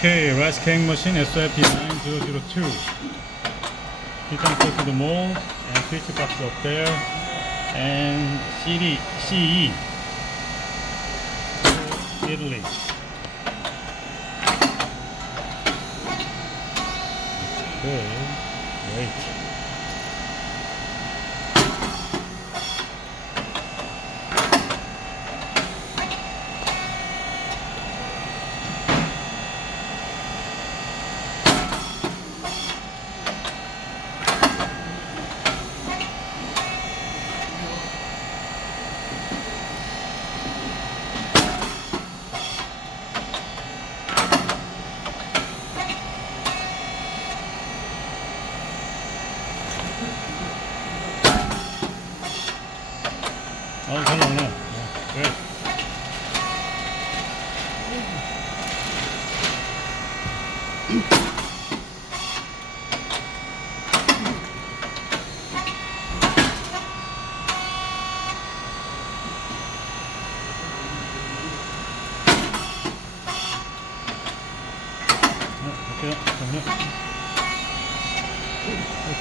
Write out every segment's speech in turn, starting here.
Okay, rice cake machine SYP9002. Titanium Coated Moulds and switch box up there, and CE Italy. Okay, great. Oh, 잘 나오네. Yeah, great.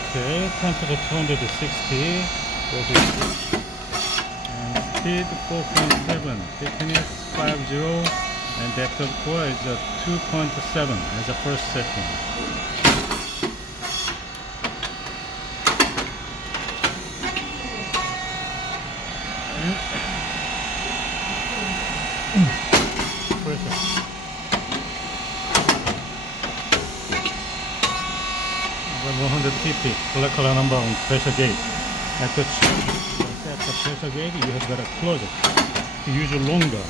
Okay, temperature 260. Speed 4.7, thickness 50, and depth of core is 2.7 as the first setting. Pressure. 100 pp, molecular number on pressure gauge. At the pressure gauge, you have got to close it to use it longer.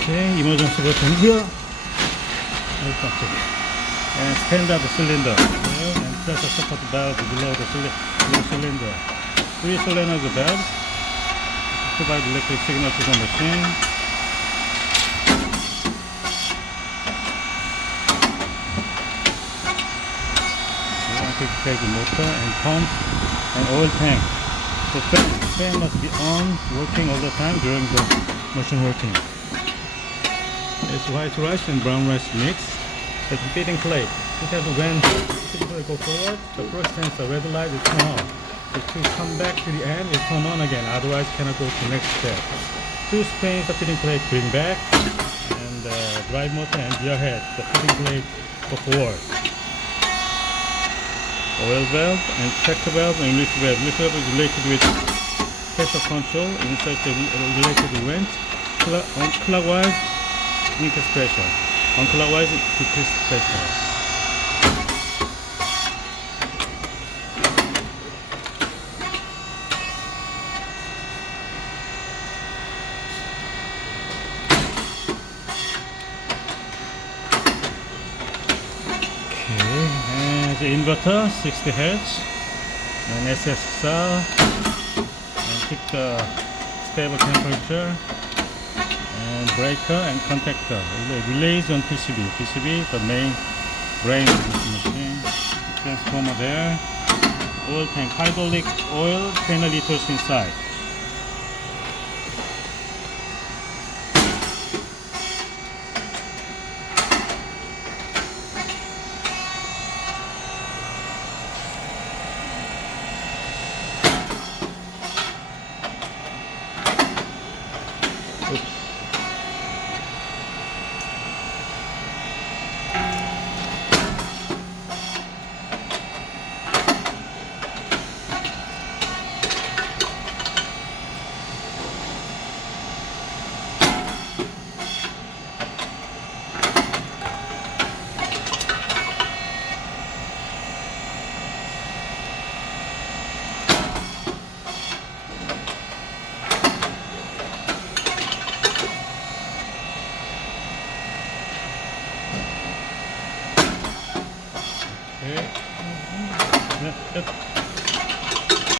Okay, emergency button here. And stand up the cylinder here, and pressure support valve below the cylinder. 3 solenoid valves provide electric signal to the machine. Take motor and pump and oil tank. The fan must be on, working all the time during the machine working. It's white rice and brown rice mix. It's feeding plate. Because when the go forward, the first sensor red light is turn on. If you come back to the end, it turn on again. Otherwise, cannot go to the next step. 2 springs the feeding plate bring back, and drive motor and gear head. The feeding plate go forward. Oil valve and check valve and lift valve. Lift valve is related with pressure control, inside the related with wrench. Clockwise, increase pressure. Unclockwise, decrease pressure. The inverter 60 Hz and SSR, and keep the stable temperature, and breaker and contactor. Relays on PCB, the main brain of this machine. Transformer there. Oil tank, hydraulic oil 10 liters inside.